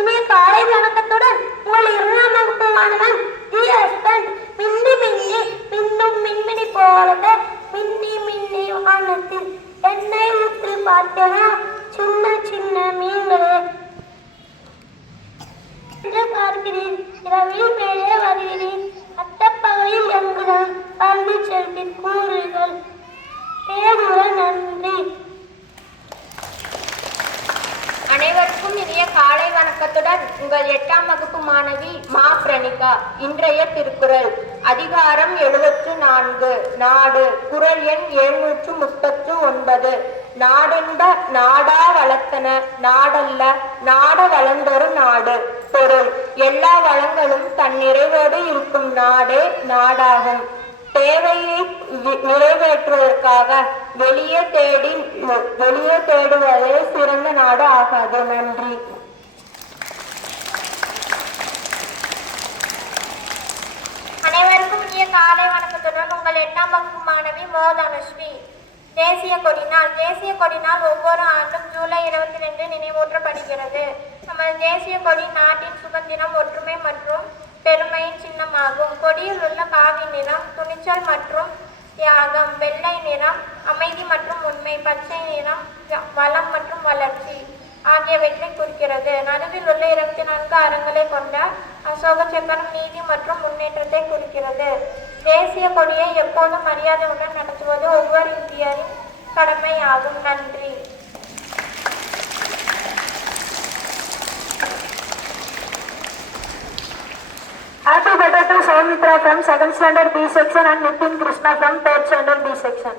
இனிய காலை வணக்கத்துடன் உங்கள் 2ஆம் வகுப்பு மாணவன் மின்னி மின்னி மின்னும் மின்மினி போலவே மின்னி மின்னி வானத்தில் எண்ணெய் ஊற்றி பார்த்தேனா சின்ன சின்ன மீன்களே பார்க்கிறேன். இரவில் மேலே வருகிறேன். அட்டப்பகையில் எங்குதான் பறந்து செல்கின் கூறுகள். பேருர நன்றி. அனைவருக்கும் இனிய காலை வணக்கத்துடன் உங்கள் 8ஆம் வகுப்பு மாணவி மா பிரணிகா. இன்றைய திருக்குறள் அதிகாரம் 74 நாடு. குறள் எண் 739. நாடென்ப நாடா வளர்த்தன நாடல்ல நாட வளர்ந்தொரு நாடு. பொருள் எல்லா வளங்களும் தன் நிறைவோடு இருக்கும் நாடே நாடாகும். தேவையை நிறைவேற்றுவதற்காக வெளியே தேடுவதே சிறந்த நாடு ஆகாது. நன்றி. அனைவருக்கும் இனிய காலை வணக்கத்துடன் உங்கள் 8ஆம் வகுப்பு மாணவி மோ தனுஸ்ரீ. தேசிய கொடிநாள். தேசிய கொடிநாள் ஒவ்வொரு ஆண்டும் ஜூலை 22 நினைவூற்றப்படுகிறது. நமது தேசிய கொடி நாட்டின் சுதந்திரம், ஒற்றுமை மற்றும் பெருமையின் சின்னமாகும். கொடியில் உள்ள காவி நிறம் துணிச்சல் மற்றும் தியாகம், வெள்ளை நிறம் அமைதி மற்றும் உண்மை, பச்சை நிறம் வளம் மற்றும் வளர்ச்சி ஆகியவற்றை குறிக்கிறது. நடுவில் உள்ள 24 அரங்களை கொண்ட அசோக சக்கரம் நீதி மற்றும் முன்னேற்றத்தை குறிக்கிறது. தேசிய கொடியை எப்போதும் மரியாதையுடன் நடத்துவது ஒவ்வொரு இந்தியரின் கடமையாகும். நன்றி. Happy birthday to Soumitra from 2nd standard B section and Nitin Krishna from 3rd standard B section.